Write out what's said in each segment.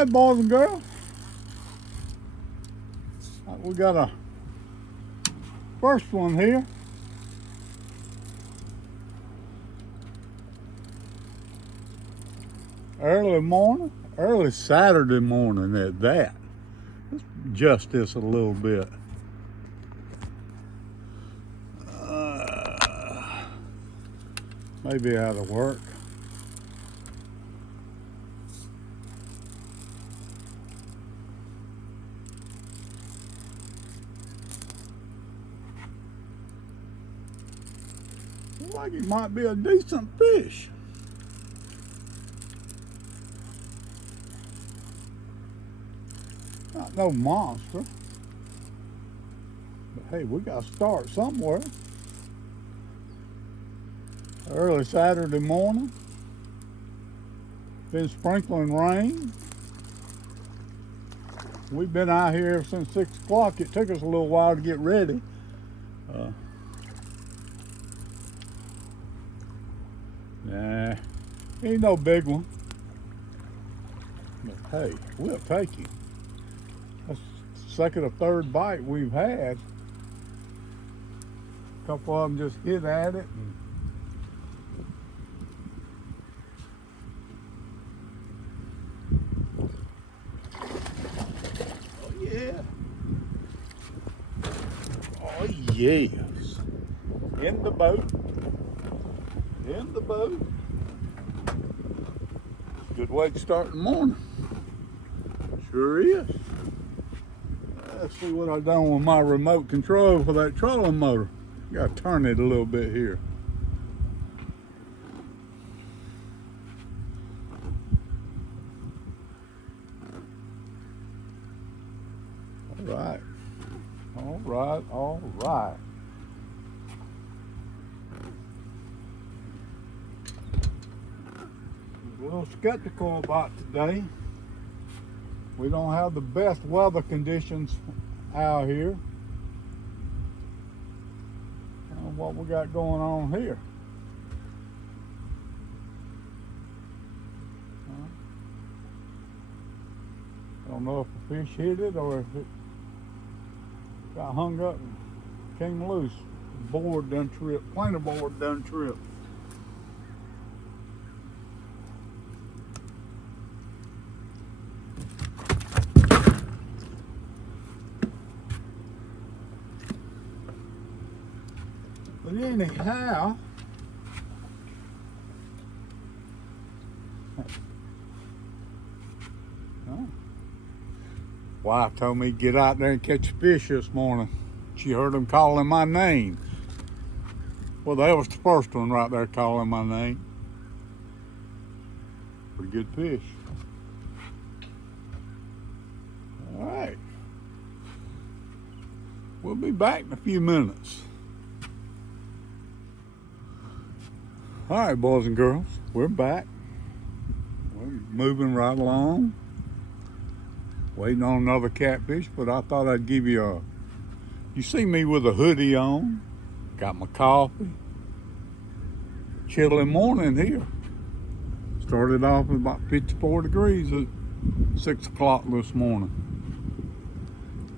right, boys and girls. We got a first one here. Early Saturday morning at that. Let's adjust this a little bit. Maybe that'll work. Looks like it might be a decent fish. Not no monster. But hey, we got to start somewhere. Early Saturday morning. Been sprinkling rain. We've been out here since 6 o'clock. It took us a little while to get ready. Nah, ain't no big one. But hey, we'll take him. That's the second or third bite we've had. A couple of them just hit at it. Oh yeah. Oh yes. In the boat. In the boat. Good way to start the morning. Sure is. Let's see what I've done with my remote control for that trolling motor. Got to turn it a little bit here. All right. All right. All right. A little skeptical about today. We don't have the best weather conditions out here. I don't know what we got going on here. I don't know if the fish hit it or if it got hung up and came loose. Board done tripped. Planer board done tripped. But anyhow, wife told me to get out there and catch a fish this morning. She heard them calling my name. Well, that was the first one right there calling my name. Pretty good fish. All right. We'll be back in a few minutes. All right, boys and girls, we're back. We're moving right along. Waiting on another catfish, but I thought I'd give you a... You see me with a hoodie on. Got my coffee. Chilly morning here. Started off with about 54 degrees at 6 o'clock this morning.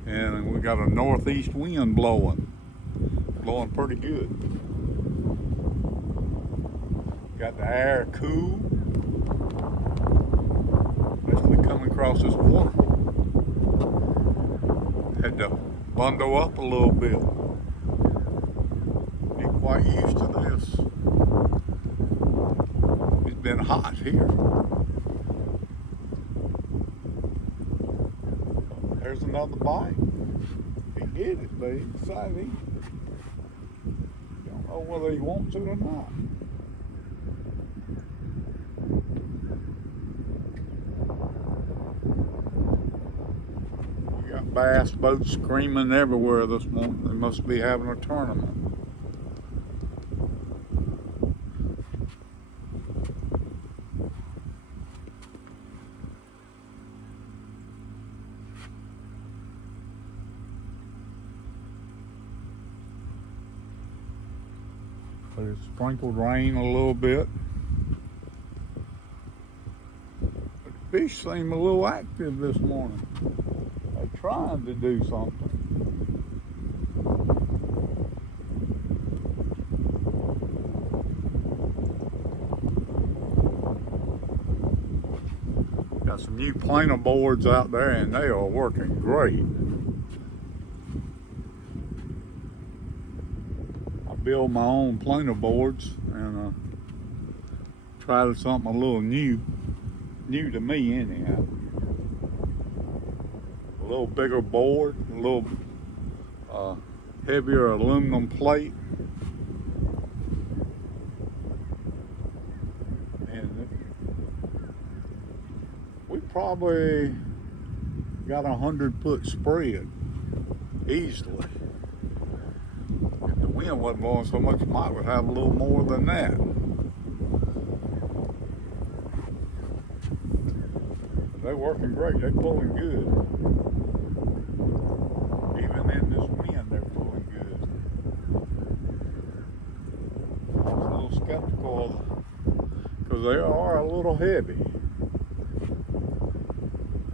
And we got a northeast wind blowing pretty good. Got the air cool, especially coming across this water. Had to bundle up a little bit. Ain't quite used to this. It's been hot here. There's another bite. He hit it, but he decided he don't know whether he wants it or not. We got bass boats screaming everywhere this morning. They must be having a tournament. But it sprinkled rain a little bit. fish seem a little active this morning. They're trying to do something. Got some new planer boards out there and they are working great. I build my own planer boards and tried something a little new to me anyhow. A little bigger board, a little heavier aluminum plate. And we probably got 100-foot spread easily. If the wind wasn't blowing so much, might would have a little more than that. They're working great. They're pulling good. Even in this wind, they're pulling good. I was a little skeptical because they are a little heavy.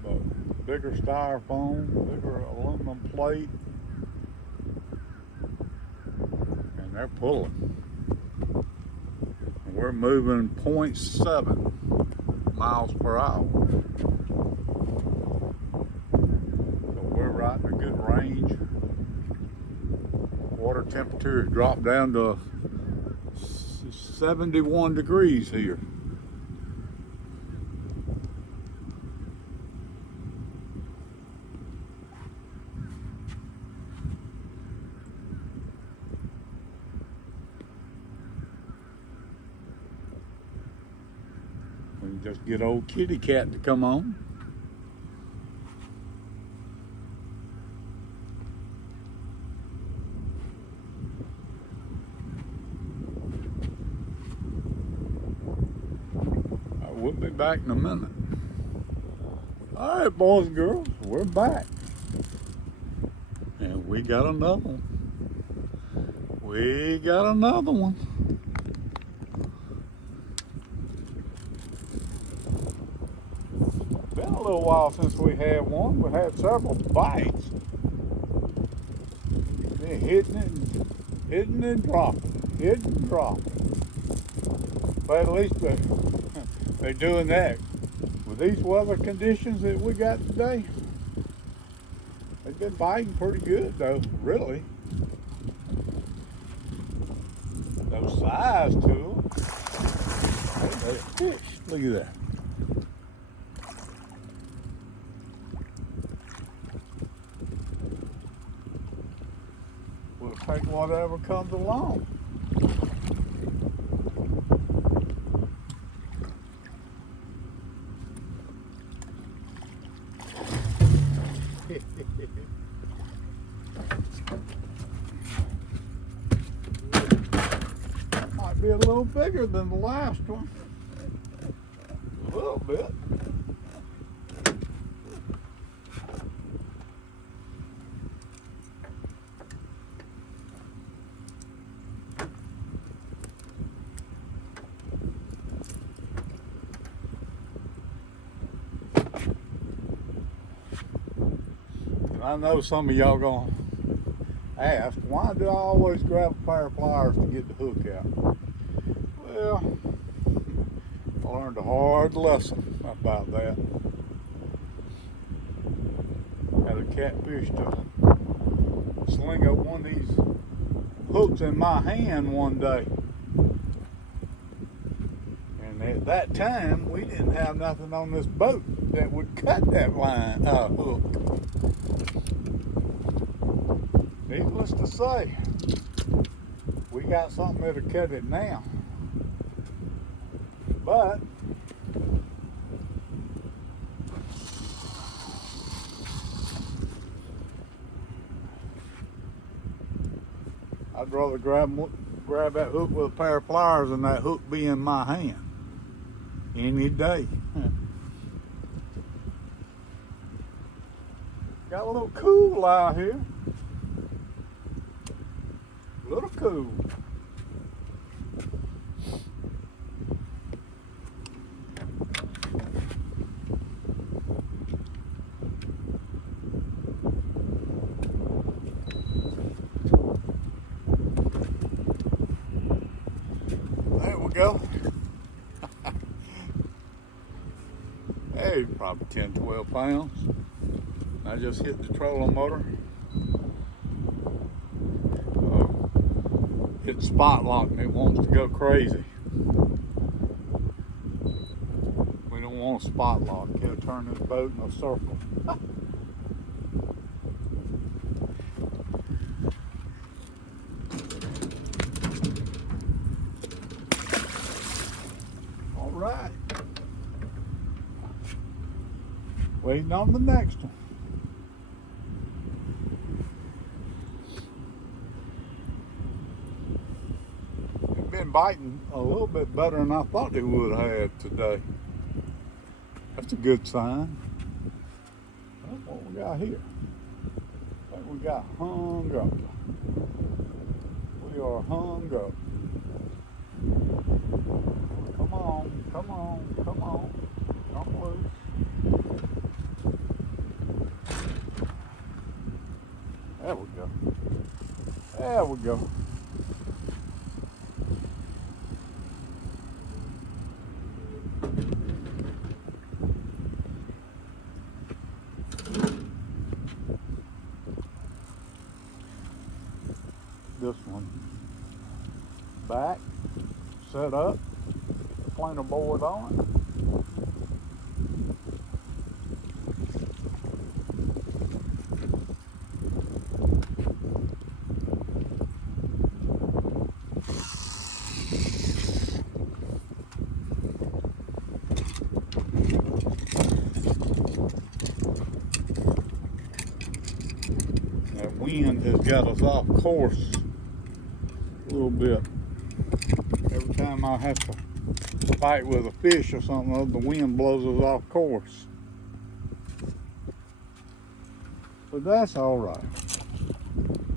But bigger styrofoam, bigger aluminum plate, and they're pulling. And we're moving 0.7 miles per hour. So we're right in a good range. Water temperature has dropped down to 71 degrees here. We can just get old Kitty Cat to come on. We'll be back in a minute. All right, boys and girls, we're back. And we got another one. We got another one. Been a little while since we had one. We had several bites. They're hitting and dropping, hitting and dropping. But at least they're doing that. With these weather conditions that we got today, they've been biting pretty good though, really. No size to them. They're fish. Look at that. We'll take whatever comes along. Might be a little bigger than the last one. A little bit. I know some of y'all gonna ask, why do I always grab a pair of pliers to get the hook out? Well, I learned a hard lesson about that. Had a catfish to sling up one of these hooks in my hand one day. And at that time, we didn't have nothing on this boat that would cut that line hook. Needless to say, we got something that'll cut it now. But I'd rather grab that hook with a pair of pliers than that hook be in my hand any day. Got a little cool out here. A little cool. go. Hey, probably 10, 12 pounds. I just hit the trolling motor. It's spot locking. It wants to go crazy. We don't want to spot lock. It'll turn this boat in a circle. All right. Waiting on the next one. It's been biting a little bit better than I thought it would have today. That's a good sign. That's what we got here. I think we got hung up. We are hung up. Come on, come on, come on. Come loose. There we go. There we go. This one back, set up, planer board on it. That wind has got us off course a little bit. Every time I have to fight with a fish or something, the wind blows us off course. But that's all right.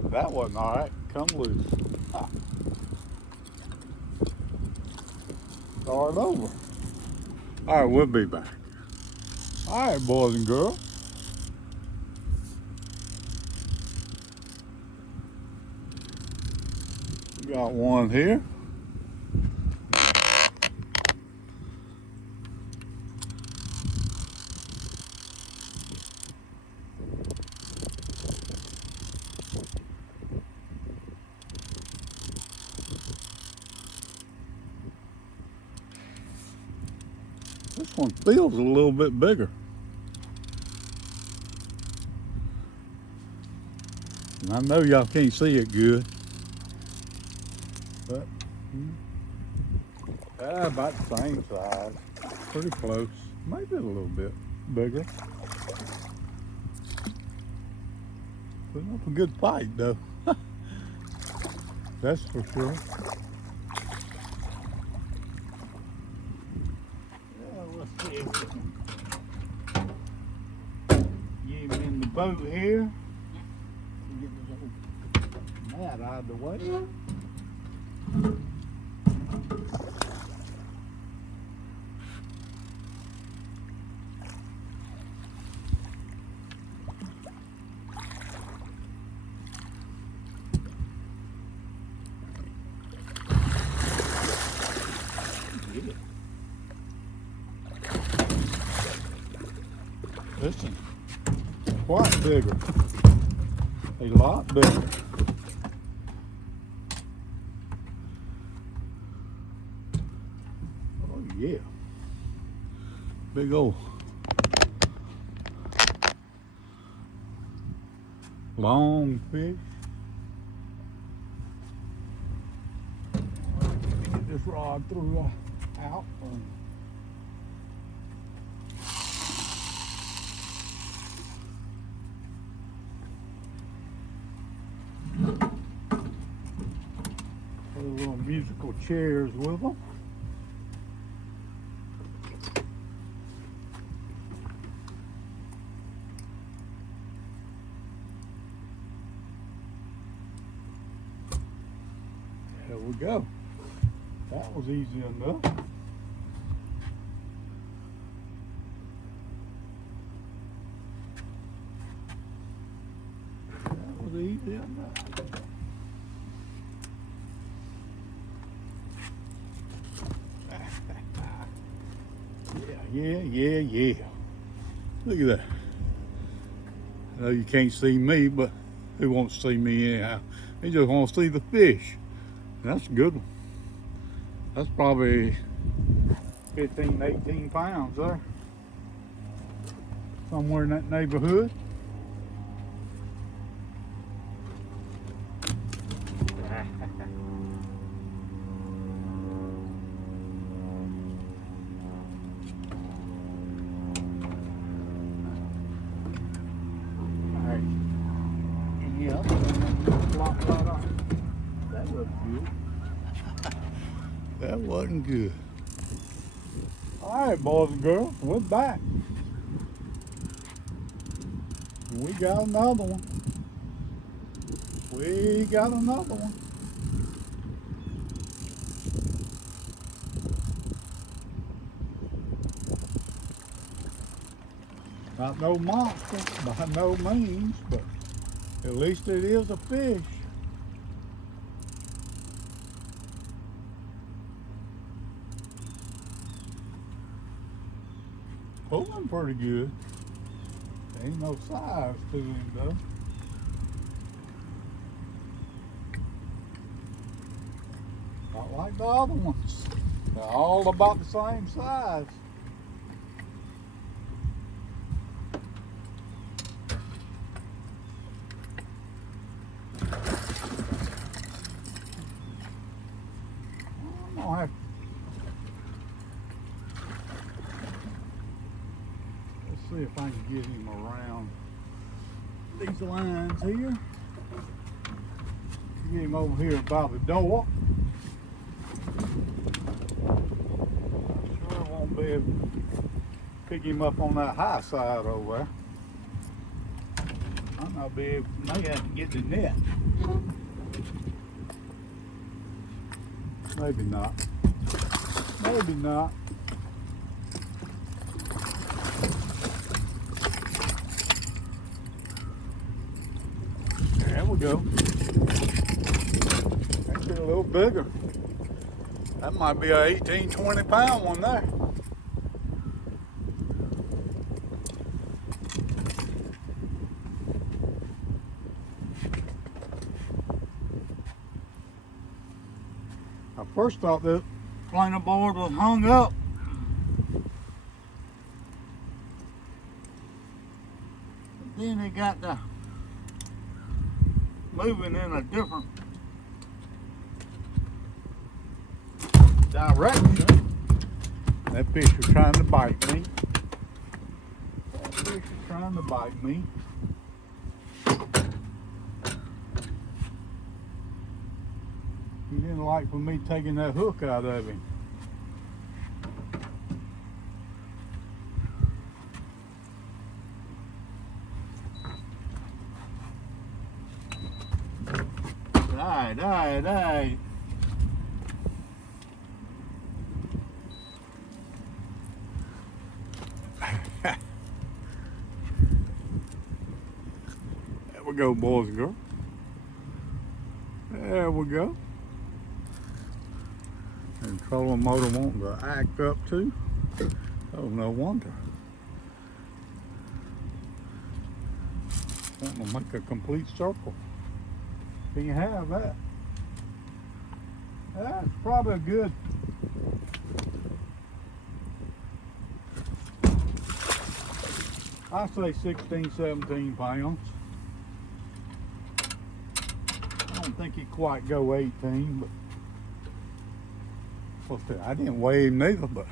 That wasn't all right. Come loose. Ah. Start over. All right, we'll be back. All right, boys and girls. We got one here. This one feels a little bit bigger. And I know y'all can't see it good, but about the same size, pretty close, maybe a little bit bigger. Putting up a good fight though, that's for sure. Let's see if we can get him in the boat here. Get this old mat out of the way. This is quite bigger, a lot bigger. Oh yeah, big old long fish. Get this rod through out. Little musical chairs with them. There we go. That was easy enough. That was easy enough. Yeah. Look at that. I know you can't see me, but who wants to see me anyhow? They just want to see the fish. That's a good one. That's probably 15, 18 pounds there. Somewhere in that neighborhood. Yeah, that looked good. That wasn't good. All right, boys and girls, we're back. We got another one. Not no monster by no means, but at least it is a fish. Pulling pretty good. Ain't no size to him though. Not like the other ones. They're all about the same size. I'm gonna have to. Let's see if I can get him around these lines here. Get him over here by the door. I sure won't be able to pick him up on that high side over there. I may have to get the net. Maybe not. Maybe not. There we go. That's a little bigger. That might be a 18, 20 pound one there. I first thought that planer board was hung up. But then it got to moving in a different direction. That fish was trying to bite me. He didn't like for me taking that hook out of him. Die. There we go, boys and girls. There we go. And trolling motor wanting to act up too. Oh, no wonder. Wanting to make a complete circle. Can you have that? That's probably a good. I say 16, 17 pounds. I don't think he'd quite go 18, but I didn't weigh him neither, but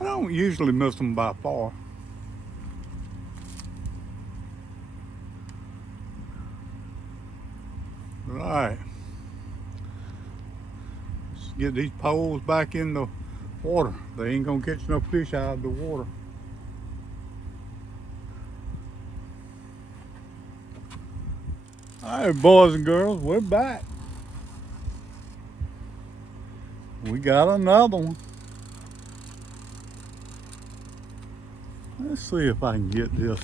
I don't usually miss them by far. Right. Let's get these poles back in the water. They ain't gonna catch no fish out of the water. All right, boys and girls, we're back. We got another one. Let's see if I can get this.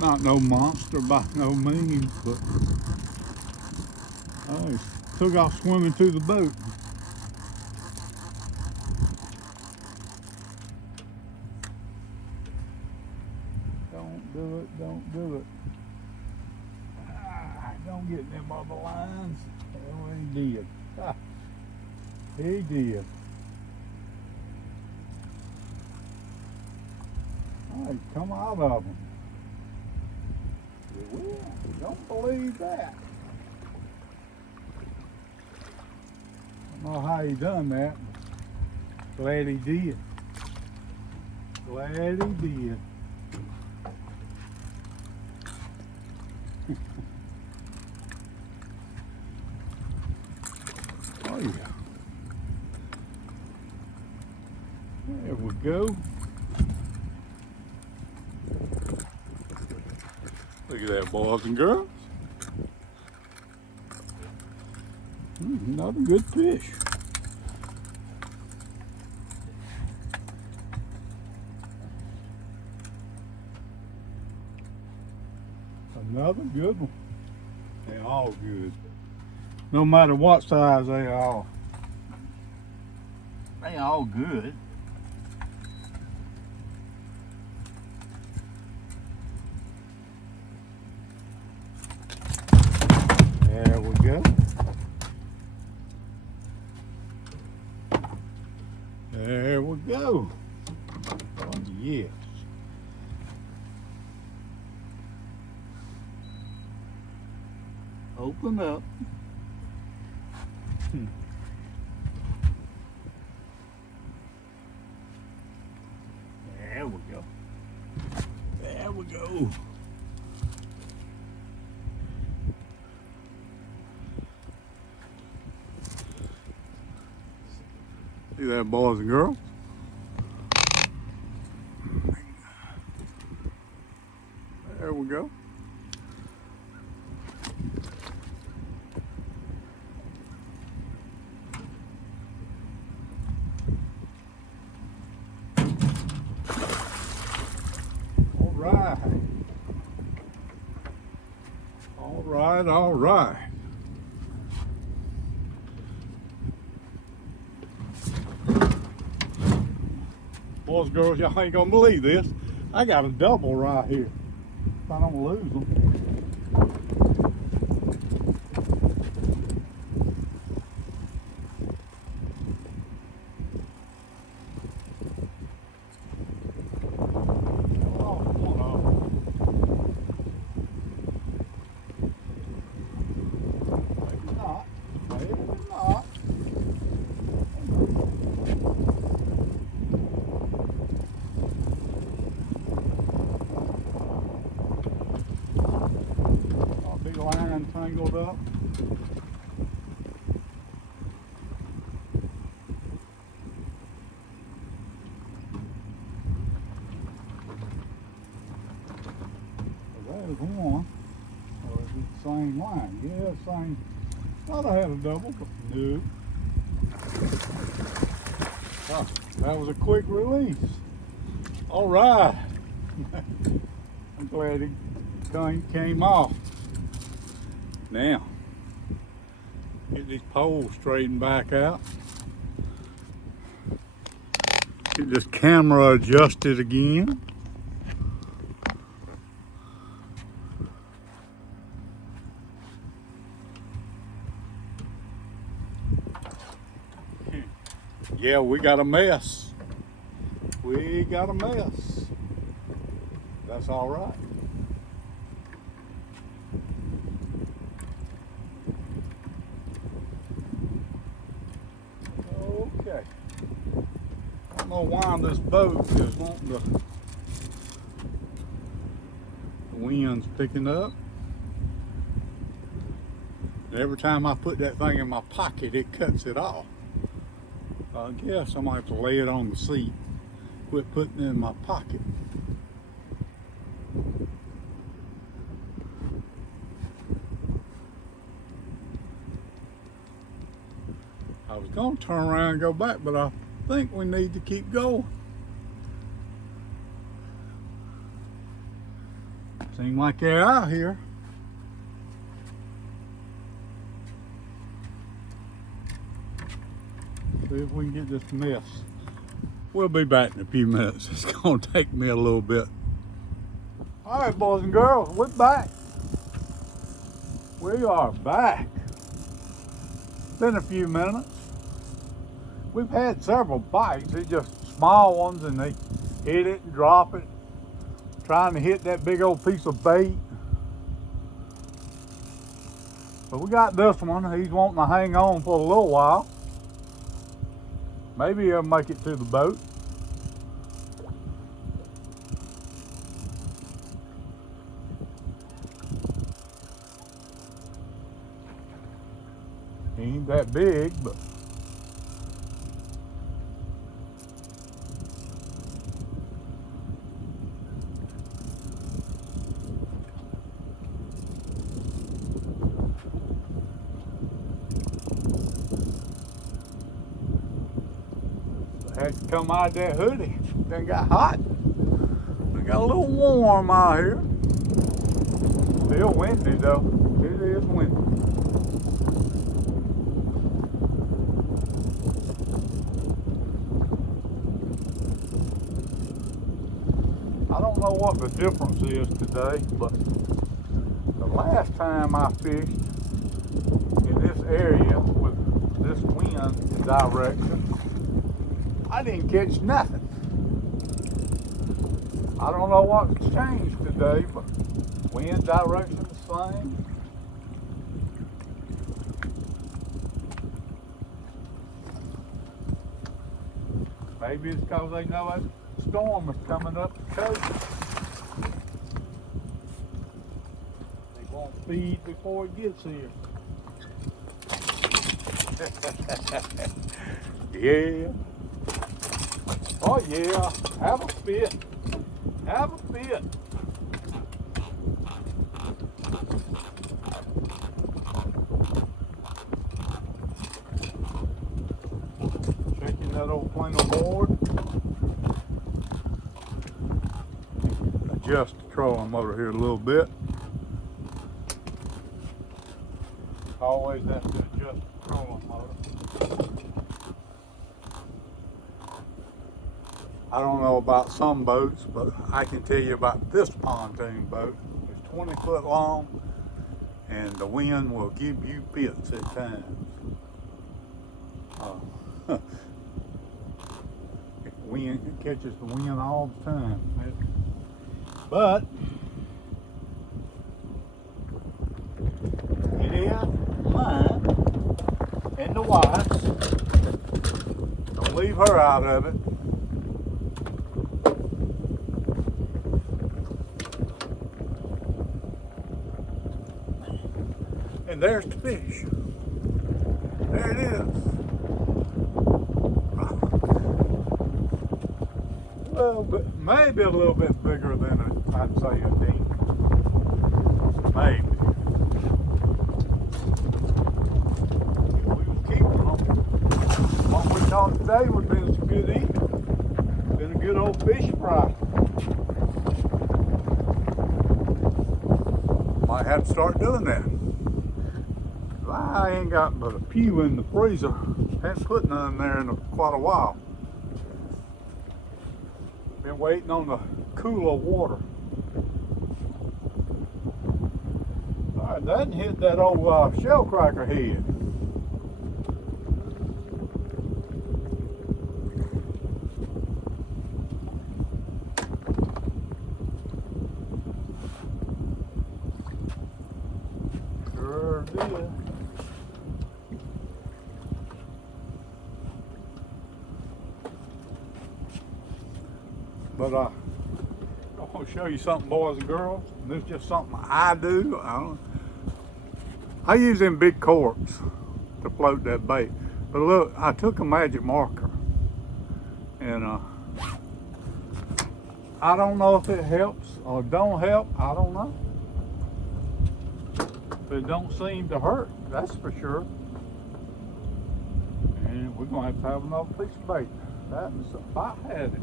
Not no monster by no means, but he took off swimming to the boat. Don't do it, don't do it. Don't get in them other lines. Oh, he did. He did. Hey, come out of them. You will. Don't believe that. I don't know how he done that, but glad he did. Glad he did. Oh yeah. There we go. Look at that, boys and girls. Another good fish. Another good one. They're all good. No matter what size they are. They all good. There we go. There we go. Oh, yes. Open up. There we go. There we go. See that, boys and girls? There we go. All right. All right, all right. Boys and girls, y'all ain't gonna believe this. I got a double right here. If I don't lose them. Line tangled up. That is one. Or is it the same line? Yeah, same. Thought I had a double, but no. Oh, that was a quick release. All right. I'm glad it came off. Now, get these poles straightened back out. Get this camera adjusted again. Yeah, we got a mess. We got a mess. That's all right. Okay. I don't know why this boat is wanting the wind's picking up. Every time I put that thing in my pocket, it cuts it off. I guess I might have to lay it on the seat. Quit putting it in my pocket. I was going to turn around and go back, but I think we need to keep going. Seems like they're out here. See if we can get this mess. We'll be back in a few minutes. It's gonna take me a little bit. All right, boys and girls, we're back. We are back. Been a few minutes. We've had several bites. They're just small ones and they hit it and drop it. Trying to hit that big old piece of bait. But we got this one. He's wanting to hang on for a little while. Maybe he'll make it to the boat. He ain't that big, but had to come out of that hoodie. Then got hot. It got a little warm out here. Still windy though. It is windy. I don't know what the difference is today, but the last time I fished in this area with this wind direction, I didn't catch nothing. I don't know what's changed today, but wind direction the same. Maybe it's because they know a storm is coming up the coast. They won't feed before it gets here. Yeah. Oh yeah, have a fit. Have a fit. Checking that old flannel board. Adjust the trolling motor here a little bit. Always have to adjust the trolling motor. I don't know about some boats, but I can tell you about this pontoon boat. It's 20 foot long, and the wind will give you fits at times. Wind, it catches the wind all the time. But it is mine and the wife's. Don't leave her out of it. And there's the fish. There it is. Well, maybe a little bit bigger than I'd say a dink. Maybe. We will keep them. What we caught today would have been some good eating. Been a good old fish fry. Might have to start doing that. I ain't got but a few in the freezer. Haven't put none there in quite a while. Been waiting on the cooler water. Alright, that didn't hit that old shell cracker head. Sure did. But I want to show you something, boys and girls. And this is just something I do. I use them big corks to float that bait. But look, I took a magic marker, and I don't know if it helps or don't help. I don't know. But it don't seem to hurt. That's for sure. And we're gonna have another piece of bait. That's about had it.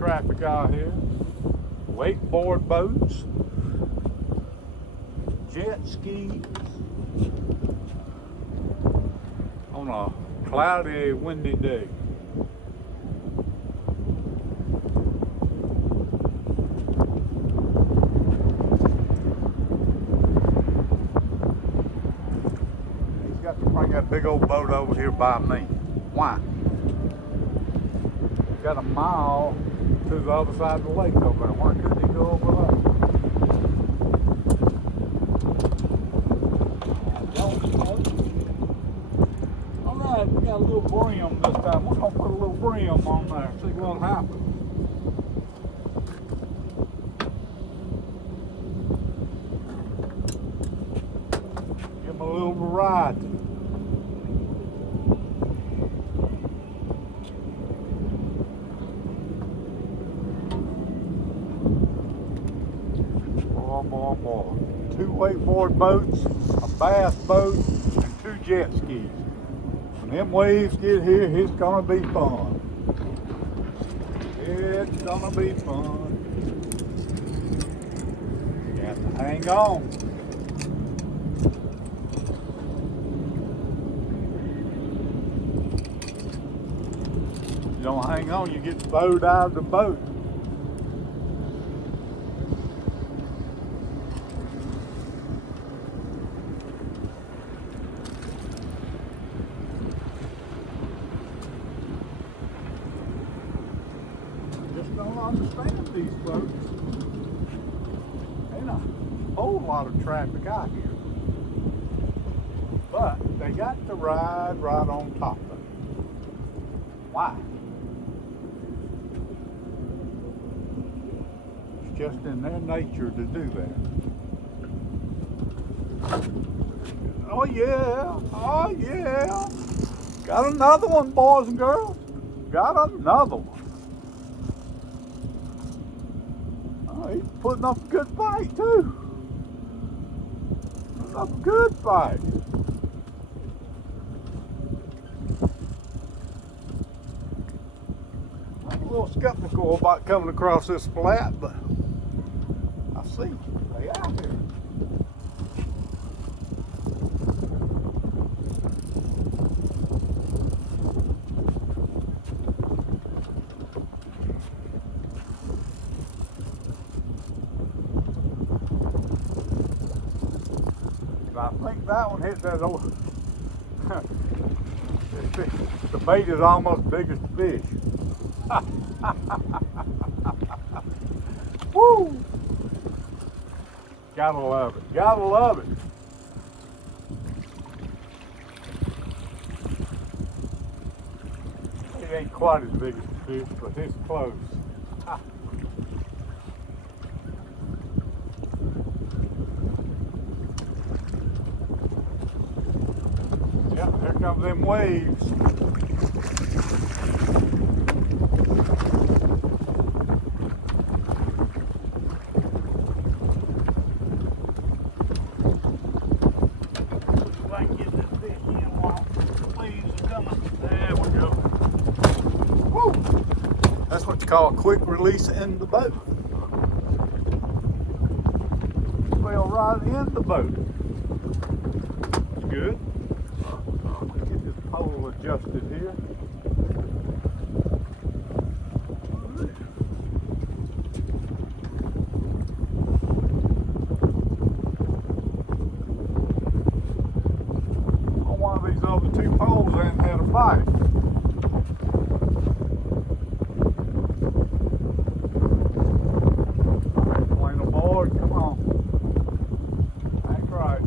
traffic out here. Wakeboard boats, jet skis, on a cloudy, windy day. He's got to bring that big old boat over here by me. Why? He's got a mile to the other side of the lake over there. Why couldn't he go over there? I don't know. Alright, we got a little brim this time. We're going to put a little brim on there. See what'll happen. Give him a little variety. Boy. 2 wakeboard boats, a bass boat, and 2 jet skis. When them waves get here, it's gonna be fun. It's gonna be fun. You have to hang on. You don't hang on, you get throwed out of the boat. Don't understand these boats. Ain't a whole lot of traffic out here, but they got to ride right on top of it. Why? It's just in their nature to do that. Oh yeah, oh yeah. Got another one, boys and girls. Got another one. He's putting up a good fight too. Putting up a good fight. I'm a little skeptical about coming across this flat, but I see they out here. I think that one hit that old. The bait is almost big as the fish. Woo! Gotta love it. Gotta love it. It ain't quite as big as the fish, but it's close. Yep, here comes them waves. If I can get this fish in while the waves are coming. There we go. Woo! That's what you call a quick release in the boat. Fell right in the boat. Good. Get this pole adjusted here. On one of these other 2 poles I ain't had a fight. Alright, aboard, come on. That's right.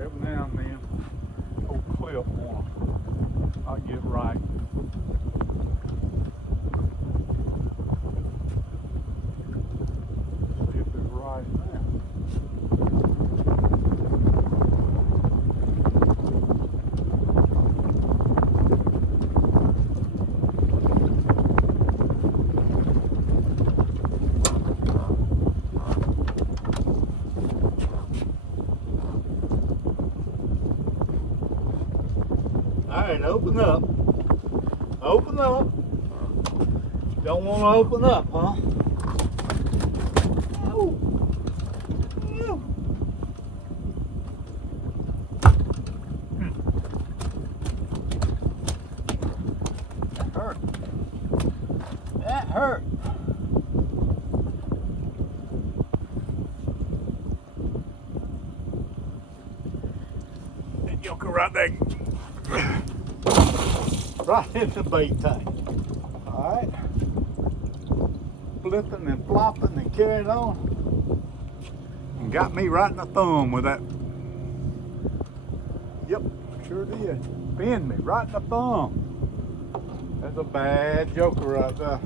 Every now and then, old clip I'll get right. open up. Open up. Don't want to open up, huh? Oh. Oh. That hurt. That hurt. That joker right there. Right in the bait tank. Alright. Flipping and flopping and carrying on. And got me right in the thumb with that. Yep, sure did. Pinned me right in the thumb. That's a bad joker right there.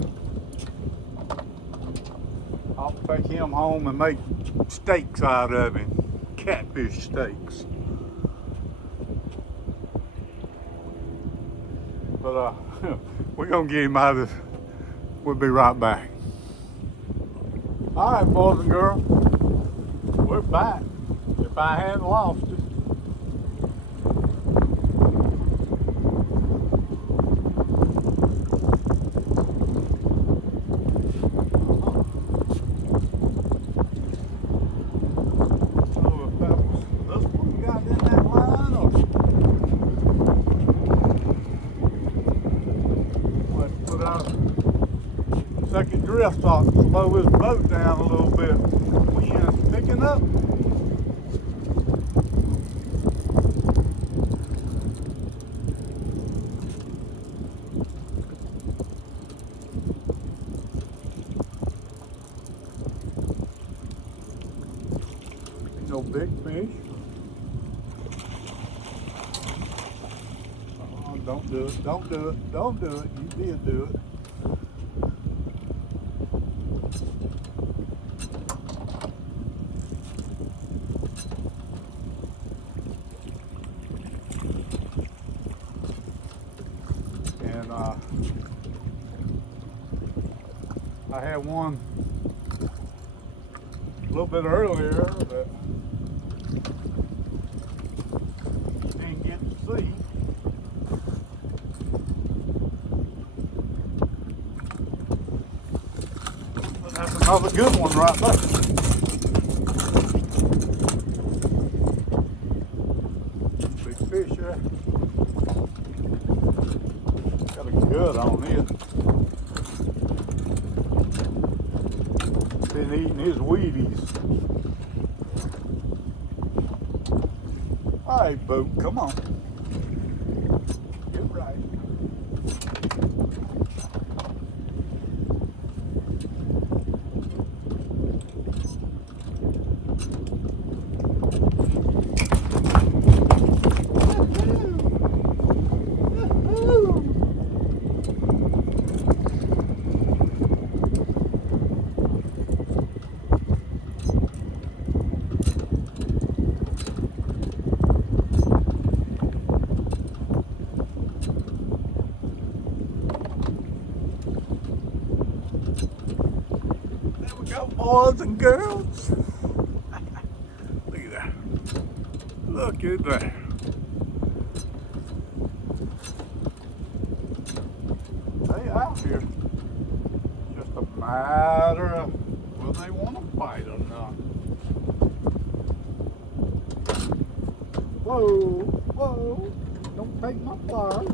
I'll take him home and make steaks out of him. Catfish steaks. But we're gonna get him out of this. We'll be right back. All right, boys and girls, we're back. If I hadn't lost it. Second drift start to slow his boat down a little bit. Wind's picking up. No big fish. Oh, don't do it, don't do it, don't do it. You did do it. And I had one a little bit earlier that didn't get to see. But that's another good one right there. Big fish there. Got a gut on it. Been eating his Wheaties. All right, boat, come on. Get right. Boys and girls, look at that. Look at that. They out here. Just a matter of will they want to fight or not. Whoa, whoa, don't take my fire.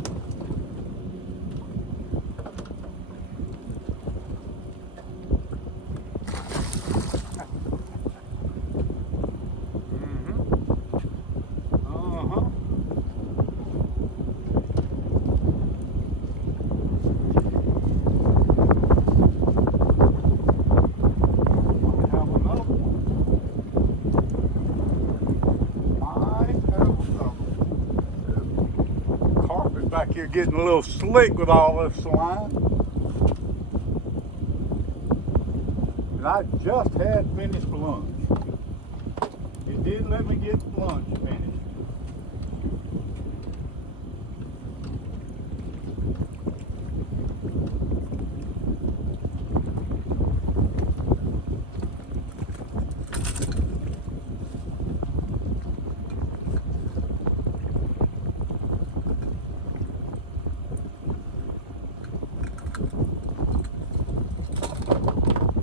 Back here getting a little slick with all this slime. And I just had finished lunch. It did let me get lunch finished.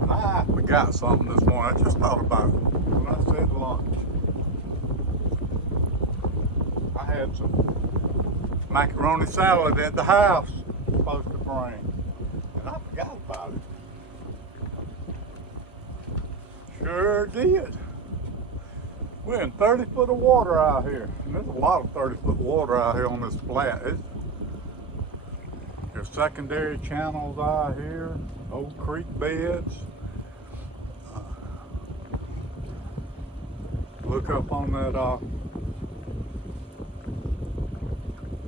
I forgot something this morning. I just thought about it when I said lunch. I had some macaroni salad at the house supposed to bring, and I forgot about it. Sure did. We're in 30 foot of water out here, and there's a lot of 30 foot water out here on this flat. There's secondary channels out here, old creek beds. Look up on that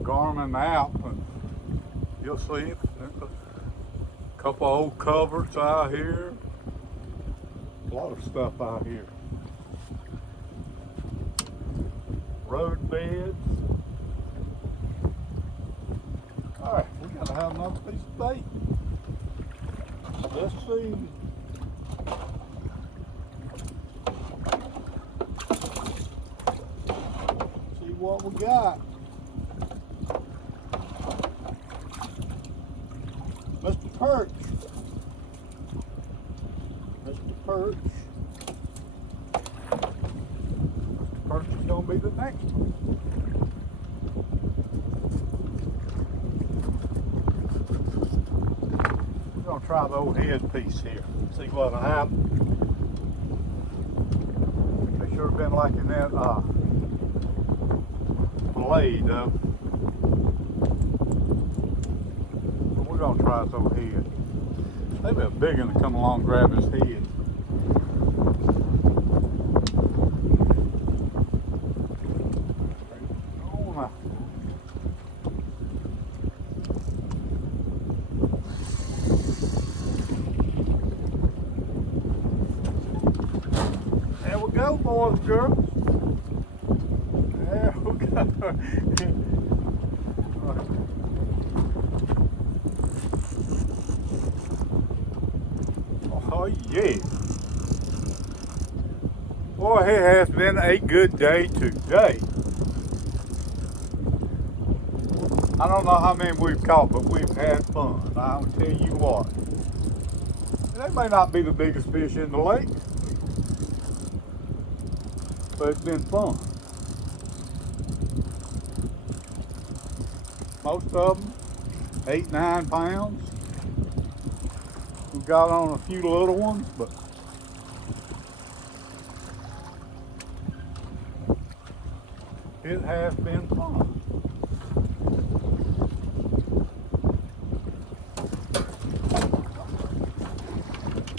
Garmin app and you'll see it. There's a couple old covers out here. A lot of stuff out here. Road beds. Alright, we gotta have another piece of bait. Let's see. See what we got. Mr. Perch. Mr. Perch. Mr. Perch is gonna be the next one. We're gonna try the old head piece here. See what'll happen. They sure have been liking that blade though. But we're gonna try this old head. Maybe a big one to come along and grab his head. There we go, boys and girls. There we go. Oh yeah. Boy, it has been a good day today. I don't know how many we've caught, but we've had fun. I'll tell you what. They may not be the biggest fish in the lake, but it's been fun. Most of them, 8-9 pounds. We got on a few little ones, but it has been fun.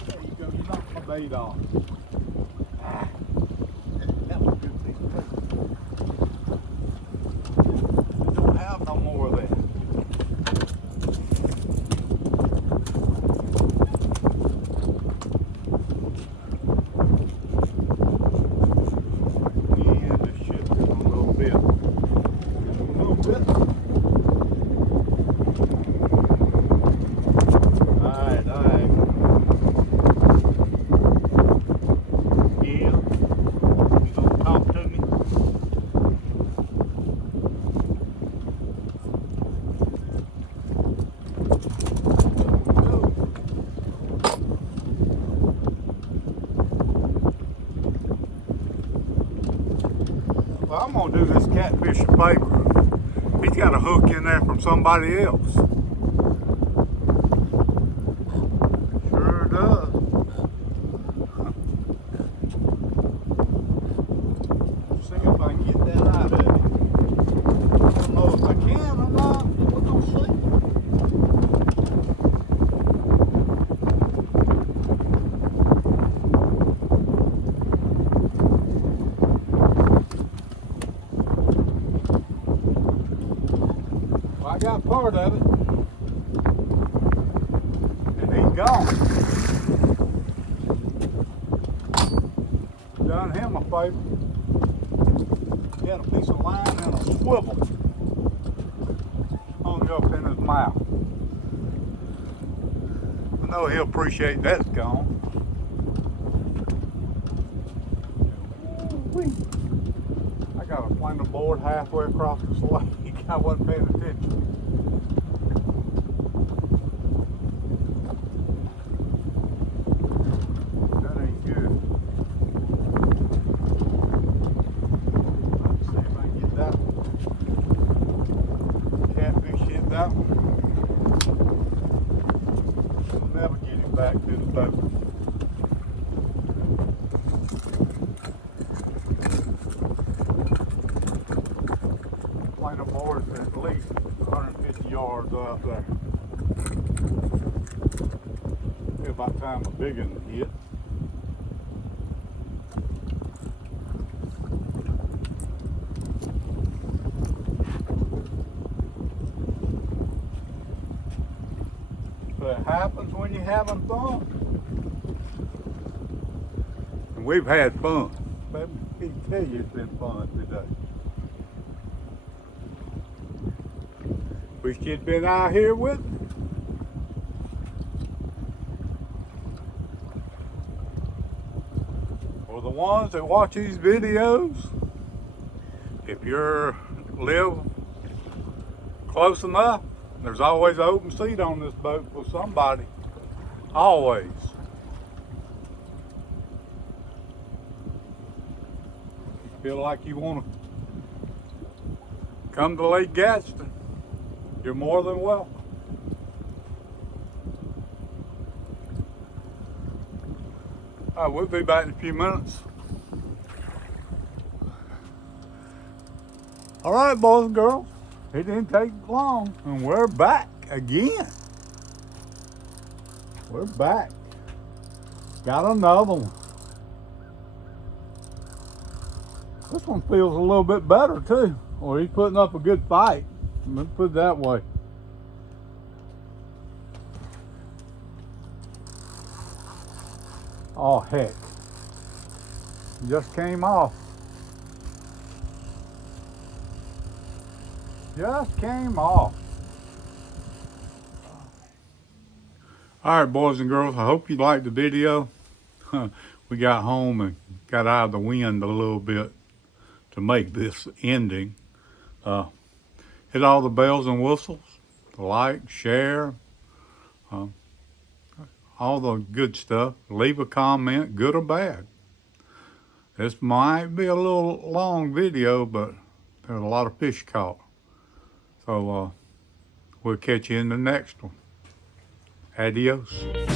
There you go, you knocked my bait off. That was a good piece of bait. I don't have no more of that. Well, I'm gonna do this catfish paper. He's got a hook in there from somebody else. Sure does. See if I can get that out of it. I don't know if I can or not. We're gonna see. I got part of it, and he's gone. Done him a favor. He had a piece of line and a swivel hung up in his mouth. I know he'll appreciate that's gone. Ooh-wee. I got a planer board halfway across the lake. I wasn't paying attention. back to the boat. Plane of boards at least 150 yards up there. About time a big one hit. But it happens when you're having fun. And we've had fun. Let me tell you, it's been fun today. Wish you'd been out here with me. For the ones that watch these videos, if you live close enough, there's always an open seat on this boat for somebody. Always. Feel like you want to come to Lake Gadsden, you're more than welcome. All right, we'll be back in a few minutes. All right, boys and girls, it didn't take long, and we're back again. We're back. Got another one. This one feels a little bit better too, or he's putting up a good fight. Let's put it that way. Oh heck, just came off. Just came off. All right, boys and girls, I hope you liked the video. We got home and got out of the wind a little bit to make this ending. Hit all the bells and whistles, like, share, all the good stuff. Leave a comment, good or bad. This might be a little long video, but there's a lot of fish caught. So we'll catch you in the next one. Adios.